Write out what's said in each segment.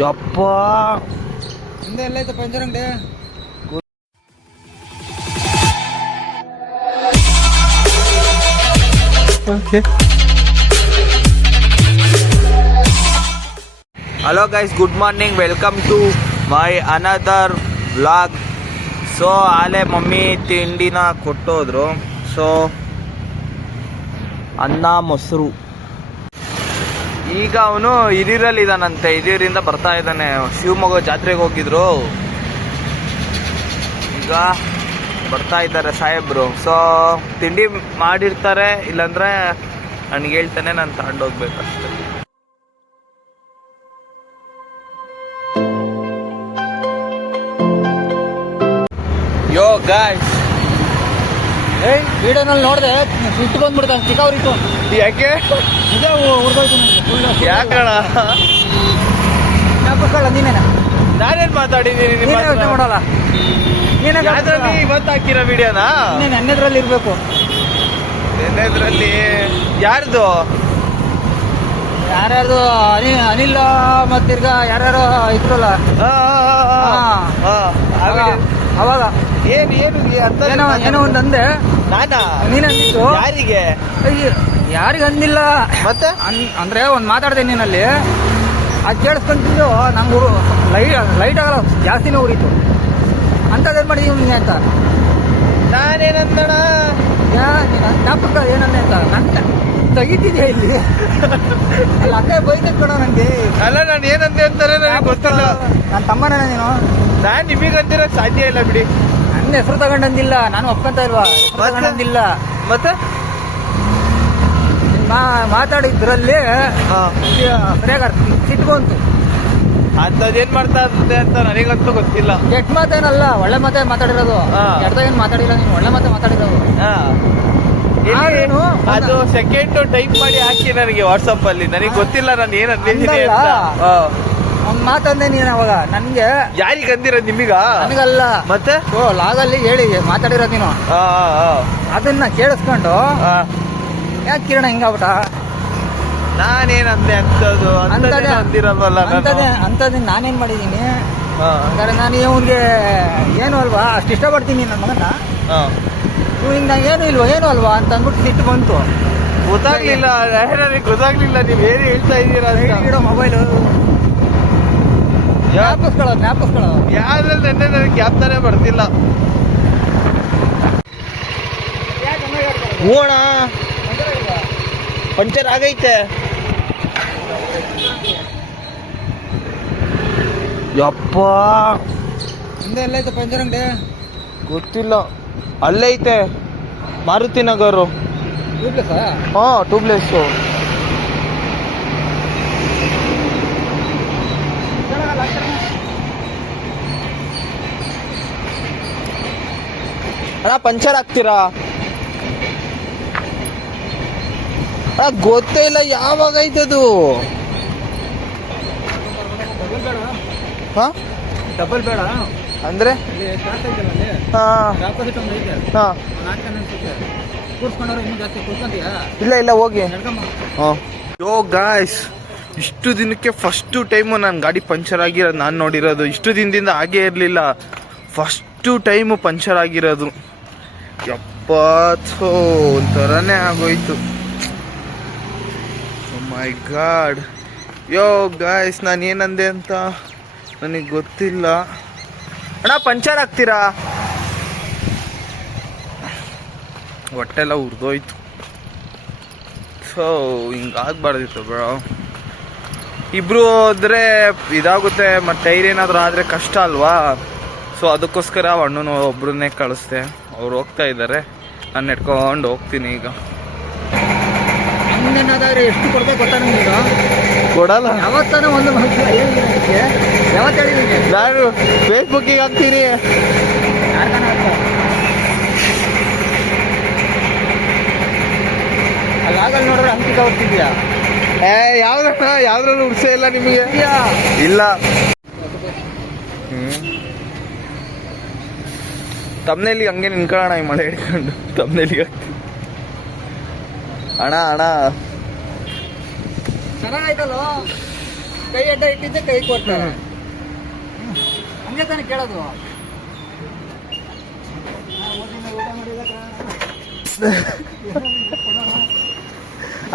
ಯಪ್ಪ. ಹಿಂದೆ ಎಲ್ಲೈತೆ ಪಂಚರ್ ಅಂಗಡಿ hello guys good morning welcome to my another vlog so Aale mummy ತಿಂಡಿನ ಕೊಟ್ಟೋದ್ರು. ಸೊ ಅನ್ನ ಮೊಸರು. ಈಗ ಅವನು ಹಿರಿಯರಲ್ಲಿ ಇದ್ದಾನಂತೆ ಹಿರಿಯೂರಿಂದ ಬರ್ತಾ ಇದ್ದಾನೆ. ಶಿವಮೊಗ್ಗ ಜಾತ್ರೆಗೆ ಹೋಗಿದ್ರು. ಈಗ ಬರ್ತಾ ಇದ್ದಾರೆ ಸಾಹೇಬ್ರು. ಸೊ ತಿಂಡಿ ಮಾಡಿರ್ತಾರೆ, ಇಲ್ಲಾಂದ್ರೆ ನನಗೆ ಹೇಳ್ತಾನೆ, ನಾನು ತಗೊಂಡೋಗ್ಬೇಕಷ್ಟೆ ಯೋ ಗಾಯ್ಸ್ ಏಯ್ ವಿಡಿಯೋನಲ್ಲಿ ನೋಡಿದೆ ಇಟ್ಟು ಬಂದ್ಬಿಡ್ತಾನೆ ಚಿಕ್ಕವ್ರಿತ್ತು ಯಾಕೆ? ಇದೇ ಫುಲ್ ಯಾಕಣ ಜ್ಞಾಪಕಲ್ಲ ನೀನೇನ? ನಾನೇನ್ ಮಾತಾಡಿದ್ದೀನಿ ನೀನೇ ಯೋಚನೆ? ಮಾಡಲ್ಲ. ನೀನೇ ಯಾವ್ದ್ರಲ್ಲಿ ಇವತ್ತು ಹಾಕಿರೋ ವಿಡಿಯೋನಾ? ನೀನು ಎಣ್ಣೆದ್ರಲ್ಲಿ ಇರಬೇಕು. ಎನ್ನೆದ್ರಲ್ಲಿ ಯಾರ್ದು? ಯಾರ್ಯಾರ್ದು ಅನಿಲ್ ಅನಿಲ್ ಮತ್ತು ತಿರ್ಗಾ ಯಾರ್ಯಾರು ಇದ್ರಲ್ಲ. ಅವಾಗ. ಏನ್ ಏನು ಏನೋ ಏನೋ ಒಂದು ಅಂದೆ. ನಾನಾ? ನೀನು ಅಂದಿದ್ದು? ಯಾರಿಗೆ? ಯಾರಿಗೆ ಅಂದಿಲ್ಲ? ಮತ್ತೆ? ಅಂದ್ರೆ ಒಂದು ಮಾತಾಡಿದೆ ನೀನಲ್ಲಿ. ಅದು ಕೇಳಿಸ್ಕೊಂತಿದ್ದು ನಂಗೆ ಲೈಟ್ ಲೈಟ್ ಆಗಲ್ಲ ಜಾಸ್ತಿನೇ ಉರಿತು. ಅಂಥದ್ದೇನು ಮಾಡಿದೀವಿ ನೀನು ಅಂತ? ನಾನೇನಂದಣ ಯಾ ನೀನು ಜ್ಞಾಪಕ ಏನಂದೆ ಅಂತ? ನನ್ನ ತೆಗಿತಿದ್ಯಾ ಇಲ್ಲಿ? ಅಲ್ಲ ಅದೇ ಬೈತೆ ಕಣ ನನಗೆ ಅಲ್ಲ ನಾನು ಏನಂದೆ ಅಂತಾರೆ ನನಗೆ ಗೊತ್ತಿಲ್ಲ. ನನ್ನ ತಮ್ಮನೇ ನೀನು. ನಾನ್ ನಿಮಗಂತಿರೋ ಸಾಧ್ಯ ಇಲ್ಲ ಬಿಡಿ. ನನ್ನ ಹೆಸರು ತಗೊಂಡಂದಿಲ್ಲ. ನಾನು ಒಪ್ಕೊಂತ ಇಲ್ವಾ? ತಗೊಂಡಂದಿಲ್ಲ. ಮತ್ತೆ? ಮಾ ಮಾತಾಡಿದ್ರಲ್ಲಿ ಸರಿಯಾಗ ಸಿಟ್ಟು ಬಂತು. ಅಂತದೇನ್ ಮಾಡ್ತಾ ಇರುತ್ತೆ ಅಂತ ನನಗಂತೂ ಗೊತ್ತಿಲ್ಲ. ಕೆಟ್ಟ ಮಾತೇನಲ್ಲ ಒಳ್ಳೆ ಮಾತೇ ಮಾತಾಡಿರೋದು. ಹಾ. ಕೆಟ್ಟದಾಗ ಏನು ಮಾತಾಡಿಲ್ಲ ನೀನು ಒಳ್ಳೆ ಮಾತೇ ಮಾತಾಡಿರೋದು? ಅದು ಸೆಕೆಂಡ್ ಟೈಪ್ ಮಾಡಿ ಹಾಕಿ ನನಗೆ ವಾಟ್ಸಪ್ ಅಲ್ಲಿ. ನನಗೆ ಗೊತ್ತಿಲ್ಲ ನಾನು ಏನ್ ಅಂತ. ಒಂದ್ ಮಾತಂದೆ ನೀನು ಅವಾಗ. ನನ್ಗೆ ಯಾರಿಗೆ ಅಂದಿರೋದು ನಿಮಗ ನನಗಲ್ಲ. ಮತ್ತೆ? ಓ ಲಾಗಲ್ಲಿ ಹೇಳಿ ಮಾತಾಡಿರೋದು ನೀನು. ಆ, ಆ, ಆ. ಅದನ್ನ ಕೇಳಿಸ್ಕೊಂಡು ಆ. ಯಾಕೆ ಕಿರಣ ಹಿಂಗಾಗ್ಬಿಟ್ಟ? ನಾನೇನಂದೆ ಅಂತದ್ದು? ಅಂತದೇ ಅಂದಿರಲ್ವಲ್ಲ ಅಂತದೇ ನಾನು ನಾನೇನ್ ಮಾಡಿದೀನಿ. ಹಂಗಾರೆ ನಾನು ಇವನ್ಗೆ ಏನು ಅಲ್ವಾ? ಅಷ್ಟು ಇಷ್ಟಪಡ್ತೀನಿ ನನ್ನ ಮಗನ ಹಾ. ಇವ್ ಹಿಂಗ್ ನಂಗೆ ಏನು ಇಲ್ವಾ ಏನು ಅಲ್ವಾ ಅಂತ ಅಂದ್ಬಿಟ್ಟು ಸಿಟ್ಟು ಬಂತು. ಗೊತ್ತಾಗ್ಲಿಲ್ಲ ನನಗೆ ಗೊತ್ತಾಗ್ಲಿಲ್ಲ ನೀವ್ ಏನು ಹೇಳ್ತಾ ಇದ್ದೀರಾ ಅಂತ. ಇಡೋ ಮೊಬೈಲು ಜ್ಞಾಪಿಸ್ಕೊಳ್ಳೋ ಜ್ಞಾಪಿಸ್ಕೊಳ್ಳೋ. ಯಾವ್ದ್ರಲ್ಲಿ ನೆನ್ನೆ ನನಗೆ ಜ್ಞಾಪನೆ ಬರ್ತಿಲ್ಲ. ಹೂಣ ಪಂಚರ್ ಆಗೈತೆ. ಯಪ್ಪ. ಹಿಂದೆ ಎಲ್ಲೈತೆ ಪಂಚರ್ ಅಂಗಡಿ? ಗೊತ್ತಿಲ್ಲ. ಅಲ್ಲೈತೆ ಮಾರುತಿ ನಗರು. ಹಾ ಟೂಬ್ಲೆಸ್ಸು ಅಣ್ಣ ಪಂಚರ್ ಆಗ್ತೀರಾ ಅಣ್ಣ ಗೊತ್ತೇ ಇಲ್ಲ ಯಾವಾಗ ಐತದು ಹಾ? ಡಬಲ್ ಬೇಡ. ಅಂದ್ರೆ? ಇಲ್ಲಿ ಇಲ್ಲ ಇಲ್ಲ ಹೋಗಿ. ಯೋ ಗಾಯ್ಸ್ ಇಷ್ಟು ದಿನಕ್ಕೆ ಫಸ್ಟು ಟೈಮು ನಾನು ಗಾಡಿ ಪಂಚರ್ ಆಗಿರೋದು ನಾನು ನೋಡಿರೋದು. ಇಷ್ಟು ದಿನದಿಂದ ಹಾಗೆ ಇರಲಿಲ್ಲ. ಫಸ್ಟು ಟೈಮು ಪಂಚರ್ ಆಗಿರೋದು. ಎಪ್ಪತ್ತು ಒಂಥರನೇ ಆಗೋಯ್ತು. ಮೈ ಗಾಡ್ ಯೋ ಗಾಯ್ಸ್ ನಾನು ಏನಂದೆ ಅಂತ ನನಗೆ ಗೊತ್ತಿಲ್ಲ. ಅಣ್ಣ, ಪಂಚರ್ ಆಗ್ತೀರಾ ಹೊಟ್ಟೆಲ್ಲ ಉರಿದೋಯ್ತು. ಸೊ ಹಿಂಗಾಗ್ಬಾರ್ದಿತ್ತು ಬ್ರೋ ಇಬ್ರು ಹೋದ್ರೆ ಇದಾಗುತ್ತೆ, ಮತ್ತು ಟೈರ್ ಏನಾದರೂ ಆದರೆ ಕಷ್ಟ ಅಲ್ವಾ? ಸೊ ಅದಕ್ಕೋಸ್ಕರ ಅಣ್ಣನ ಒಬ್ರನ್ನೇ ಕಳಿಸ್ದೆ. ಅವ್ರು ಹೋಗ್ತಾ ಇದ್ದಾರೆ. ನಾನು ನೆಡ್ಕೊಂಡು ಹೋಗ್ತೀನಿ ಈಗ. ಹಂಗೇನಾದ್ರೆ ಎಷ್ಟು ಕೊಡ್ಬೇಕು ಗೊತ್ತಾ ನಿಮ್ಗೆ ಕೊಡಲ್ಲ. ಯಾವತ್ತಾನ ಒಂದು ಯಾವತ್ತು ಹೇಳಿದ್ದೀನಿ? ನಾನು ಫೇಸ್ಬುಕ್ಕಿಗೆ ಹಾಕ್ತೀನಿ. ಯಾರ್ಗಾನ ಹಾಕು. ಅಲ್ಲಿ ನೋಡಿದ್ರೆ ಅಂಕಿತ ಹೋಗ್ತಿದ್ಯಾ? ಏ ಯಾವ್ದಣ್ಣ ಯಾವ್ದ್ರಲ್ಲೂ ಉಡ್ಸೇ ಇಲ್ಲ ನಿಮಗೆ. ಇಲ್ಲ. ತಮ್ಮನೇಲಿ ಹಂಗೆ ನಿನ್ಕೊಳ್ಳೋಣ ಈ ಮಳೆ ಹಿಡ್ಕೊಂಡು. ತಮ್ಮನೇಲಿ ಅಣ್ಣ ಅಣ್ಣ. ಚೆನ್ನಾಗಾಯ್ತಲ್ಲ? ಕೈ ಅಡ್ಡ ಇಟ್ಟಿದ್ದೆ ಕೈ ಕೊಡ್ತಾರೆ. ಹಂಗೆ ತಾನೇ ಕೇಳೋದು?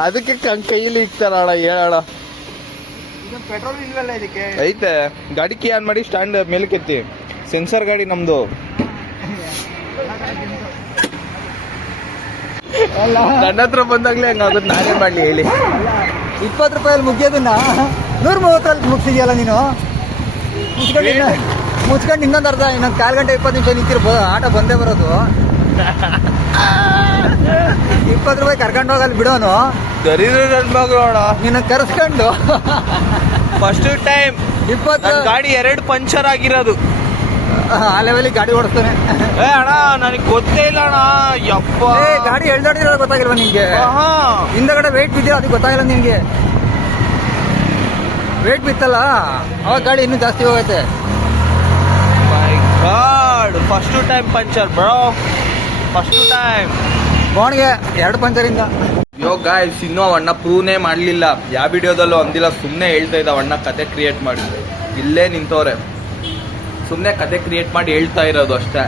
ಅದಕ್ಕೆ ಕೈಯಲ್ಲಿ ಇಕ್ತಾರ ಅಣ್ಣ ಹೇಳಣ ಪೆಟ್ರೋಲ್ ಇಲ್ವಲ್ಲ ಇದಕ್ಕೆ? ಐತೆ. ಗಾಡಿ ಕೀ ಆನ್ ಮಾಡಿ ಸ್ಟ್ಯಾಂಡ್ ಮೇಲಕ್ಕೆತ್ತಿ. ಸೆನ್ಸರ್ ಗಾಡಿ ನಮ್ದು. ನನ್ನ ಹತ್ರ ಬಂದಾಗ್ಲೇ ಹಂಗಾಗುತ್ತೆ. ನಾನೇ ಮಾಡ್ಲಿ ಹೇಳಿ. ಇಪ್ಪತ್ತು ರೂಪಾಯಲ್ಲಿ ಮುಗಿಯೋದನ್ನ ನೂರ ಮೂವತ್ತರಲ್ಲಿ ಮುಗಿಸಿದ್ಯಲ್ಲ ನೀನು? ಮುಚ್ಕೊಂಡು ಮುಚ್ಕೊಂಡು ಇನ್ನೊಂದು ಅರ್ಧ ಇನ್ನೊಂದು ಕಾಲು ಗಂಟೆ ಇಪ್ಪತ್ತು ನಿಮಿಷ ನಿಂತಿರ್ಬೋದು. ಆಟ ಬಂದೇ ಬರೋದು. ಇಪ್ಪತ್ತು ರೂಪಾಯಿ ಕರ್ಕೊಂಡು ಹೋಗಲ್ಲಿ ಬಿಡೋನು. ನಿನ್ನ ಕರೆಸ್ಕೊಂಡು. ಫಸ್ಟ್ ಟೈಮ್ ಇಪ್ಪತ್ತು ಗಾಡಿ ಎರಡು ಪಂಚರ್ ಆಗಿರೋದು. ಆ ಲೆವೆಲಿಗೆ ಗಾಡಿ ಓಡಿಸ್ತಾನೆ. ಏ ಅಣ್ಣ ನನಗೆ ಗೊತ್ತೇ ಇಲ್ಲ ಅಣ್ಣ. ಯಪ್ಪ. ಏ ಗಾಡಿ ಎಳ್ದಾಡಿದ್ರೆ ಗೊತ್ತಾಗಿಲ್ವಾ ನಿಮಗೆ ಆಹಾ. ಹಿಂದಗಡೆ ವೆಯ್ಟ್ ಬಿದ್ದಿರೋ ಅದಕ್ಕೆ ಗೊತ್ತಾಗಿಲ್ಲ ನಿನ್ಗೆ ವೇಟ್ ಬಿತ್ತಲ್ಲ? ಅವಾಗ ಗಾಡಿ ಇನ್ನೂ ಜಾಸ್ತಿ ಹೋಗೈತೆ. My god first time puncture bro first time ಗೋಣಿಗೆ ಎರಡು ಪಂಚರಿಂದ ಯೋ ಗಾಯ್ಸ್ ಇನ್ನೂ ಅಣ್ಣ ಪ್ರೂವ್ನೇ ಮಾಡಲಿಲ್ಲ. ಯಾವ ವಿಡಿಯೋದಲ್ಲೂ ಅಂದಿಲ್ಲ ಸುಮ್ಮನೆ ಹೇಳ್ತಾ ಇದ್ದ ಅಣ್ಣ ಕತೆ ಕ್ರಿಯೇಟ್ ಮಾಡಿದ್ರು ಇಲ್ಲೇ ನಿಂತವ್ರೆ. ಸುಮ್ಮನೆ ಕತೆ ಕ್ರಿಯೇಟ್ ಮಾಡಿ ಹೇಳ್ತಾ ಇರೋದು ಅಷ್ಟೇ.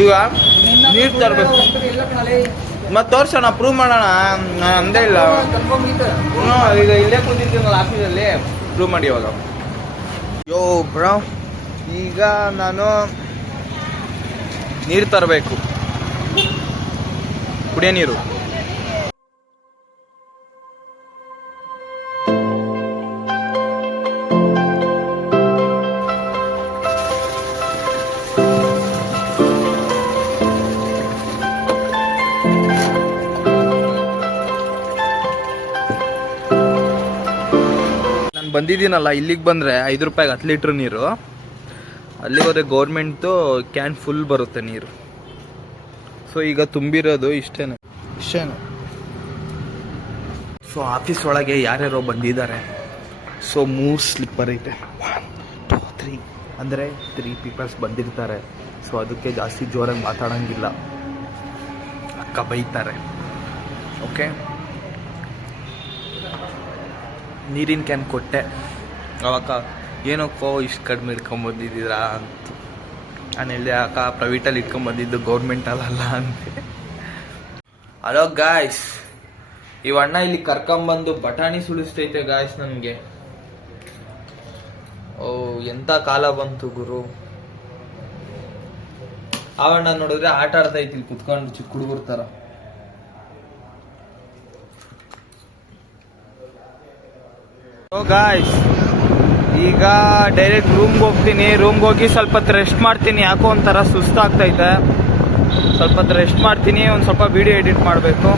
ಈಗ ನೀರು ತರಬೇಕು. ಮತ್ತೆ ತೋರ್ಸೋಣ ಪ್ರೂವ್ ಮಾಡೋಣ. ನಾನು ಅಂದೇ ಇಲ್ಲ. ಹ್ಞೂ ಈಗ ಇಲ್ಲೇ ಕೂತಿದ್ದೀನಲ್ಲ ಆಫೀಸಲ್ಲಿ. ಪ್ರೂವ್ ಮಾಡಿ ಇವಾಗ. ಯೋ ಬ್ರೋ ಈಗ ನಾನು ನೀರು ತರಬೇಕು. ಕುಡಿಯೋ ನೀರು. ಬಂದಿದ್ದೀನಲ್ಲ ಇಲ್ಲಿಗೆ ಬಂದರೆ ಐದು ರೂಪಾಯಿಗೆ ಹತ್ತು ಲೀಟ್ರ್ ನೀರು. ಅಲ್ಲಿಗೆ ಹೋದ್ರೆ ಗೌರ್ಮೆಂಟ್ದು ಕ್ಯಾನ್ ಫುಲ್ ಬರುತ್ತೆ ನೀರು. ಸೊ ಈಗ ತುಂಬಿರೋದು ಇಷ್ಟೇ ಇಷ್ಟೇನೆ. ಸೊ ಆಫೀಸ್ ಒಳಗೆ ಯಾರ್ಯಾರೋ ಬಂದಿದ್ದಾರೆ. ಸೊ ಮೂರು ಸ್ಲಿಪ್ಪರ್ ಇದೆ ಒನ್ ಟೂ ತ್ರೀ ಅಂದರೆ ತ್ರೀ ಪೀಪಲ್ಸ್ ಬಂದಿರ್ತಾರೆ. ಸೊ ಅದಕ್ಕೆ ಜಾಸ್ತಿ ಜೋರಾಗಿ ಮಾತಾಡೋಂಗಿಲ್ಲ. ಅಕ್ಕ ಬೈತಾರೆ. ಓಕೆ ನೀರಿನ ಕ್ಯಾನ್ ಕೊಟ್ಟೆ. ಅವಾಗ ಏನಕ್ಕೋ ಇಷ್ಟು ಕಡಿಮೆ ಇಟ್ಕೊಂಬಂದಿದ್ದೀರಾ ಅಂತ. ನಾನು ಹೇಳಿದೆ, ಅಕ್ಕ ಪ್ರೈವೇಟಲ್ಲಿ ಇಟ್ಕೊಂಬಂದಿದ್ದು ಗೌರ್ಮೆಂಟಲ್ಲ ಅಂತೆ ಹಲೋ ಗಾಯ್ಸ್ ಈ ಅಣ್ಣ ಇಲ್ಲಿ ಕರ್ಕೊಂಬಂದು ಬಟಾಣಿ ಸುಳಿಸ್ತೈತೆ ಗಾಯ್ಸ್ ನನಗೆ. ಓ, ಎಂತ ಕಾಲ ಬಂತು, ಗುರು. ಆ ಅಣ್ಣ ನೋಡಿದ್ರೆ ಆಟ ಆಡ್ತಾ ಇತ್ತು ಕುತ್ಕೊಂಡು ಚಿಕ್ಕ ಹುಡುಗರ ಥರ ಗಾಯ್ಸ್ ಈಗ ಡೈರೆಕ್ಟ್ ರೂಮ್ಗೆ ಹೋಗ್ತೀನಿ. ರೂಮ್ಗೆ ಹೋಗಿ ಸ್ವಲ್ಪ ರೆಸ್ಟ್ ಮಾಡ್ತೀನಿ. ಯಾಕೋ ಒಂಥರ ಸುಸ್ತಾಗ್ತೈತೆ ಸ್ವಲ್ಪ ರೆಸ್ಟ್ ಮಾಡ್ತೀನಿ. ಒಂದು ಸ್ವಲ್ಪ ವಿಡಿಯೋ ಎಡಿಟ್ ಮಾಡಬೇಕು.